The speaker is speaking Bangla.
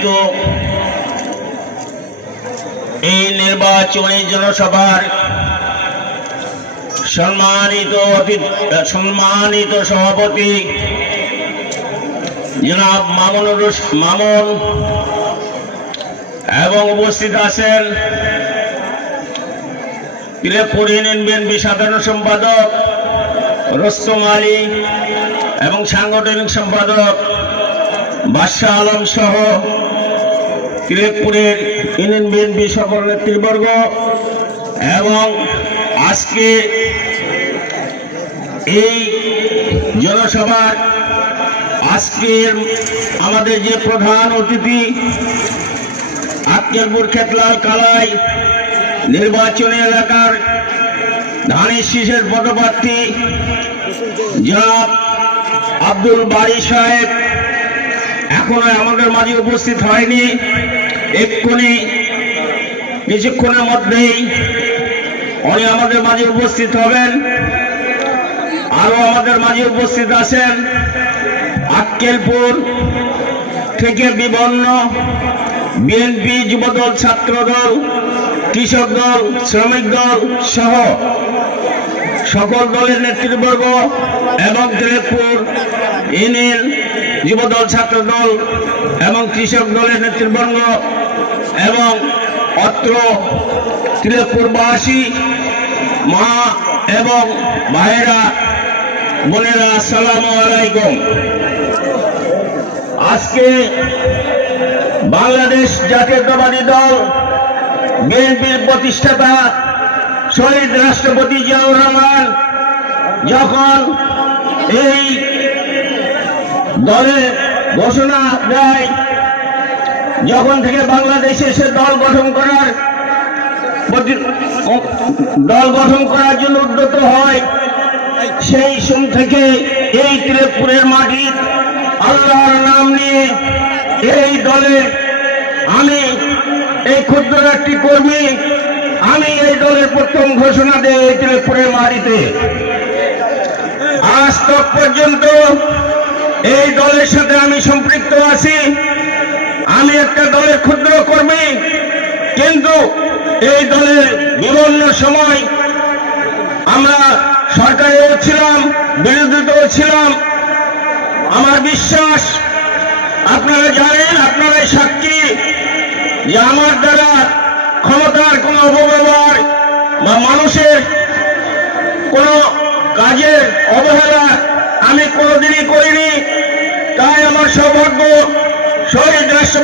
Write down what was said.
তো এই নির্বাচনী জনসভার সম্মানিত সভাপতি জনাব মামুন এবং উপস্থিত আছেন পিরোজপুর ইউনিয়ন বিএনপি সাধারণ সম্পাদক রুস্তম আলী এবং সাংগঠনিক সম্পাদক বাদশাহ আলম সহ পিরোজপুরের ইউনিয়ন বিএনপি সকল নেতৃবর্গ এবং আজকে এই জনসভার আজকের আমাদের যে প্রধান অতিথি আক্কেলপুর খেতলাল কালাই নির্বাচনী এলাকার ধানের শীষের পদপ্রার্থী জনাব আব্দুল বারী সাহেব এখনো আমাদের মাঝে উপস্থিত হয়নি। এক্ষুনি কিছুক্ষণের মধ্যেই উনি আমাদের মাঝে উপস্থিত হবেন। আরো আমাদের মাঝে উপস্থিত আছেন আক্কেলপুর থেকে বিভিন্ন বিএনপি, যুবদল, ছাত্রদল, কৃষক দল, শ্রমিক দল সহ সকল দলের নেতৃবর্গ এবং পিরোজপুর ইউনিয়ন যুবদল, ছাত্রদল এবং কৃষক দলের নেতৃবর্গ এবং অত্র পিরোজপুরবাসী মা এবং ভাইয়েরা, বোনেরা, আসসালামু আলাইকুম। আজকে বাংলাদেশ জাতীয়তাবাদী দল বিএনপির প্রতিষ্ঠাতা শহীদ রাষ্ট্রপতি জিয়াউর রহমান যখন এই দলের ঘোষণা দেয়, যখন থেকে বাংলাদেশে সে দল গঠন করার জন্য উদ্যত হয়, সেই সময় থেকে এই পিরোজপুরের মাটির আল্লাহর নাম নিয়ে এই দলের আমি এই ক্ষুদ্র একটি কর্মী, আমি এই দলের প্রথম ঘোষণা দেই এই পিরোজপুরের মাটিতে। আজ তক পর্যন্ত এই দলের সাথে আমি সম্পৃক্ত আছি। আমি একটা দলের ক্ষুদ্র কর্মী, কিন্তু এই দলের বিভিন্ন সময় আমরা সরকারেও ছিলাম, বিরোধিতাও ছিলাম। আমার বিশ্বাস আপনারা জানেন, আপনারাই সাক্ষী যে আমার দ্বারা ক্ষমতার কোন অপব্যবহার বা মানুষের কোন কাজের অবহেলা আমি কোনোদিনই করিনি। তাই আমার সৌভাগ্য শহীদ রাষ্ট্রপতি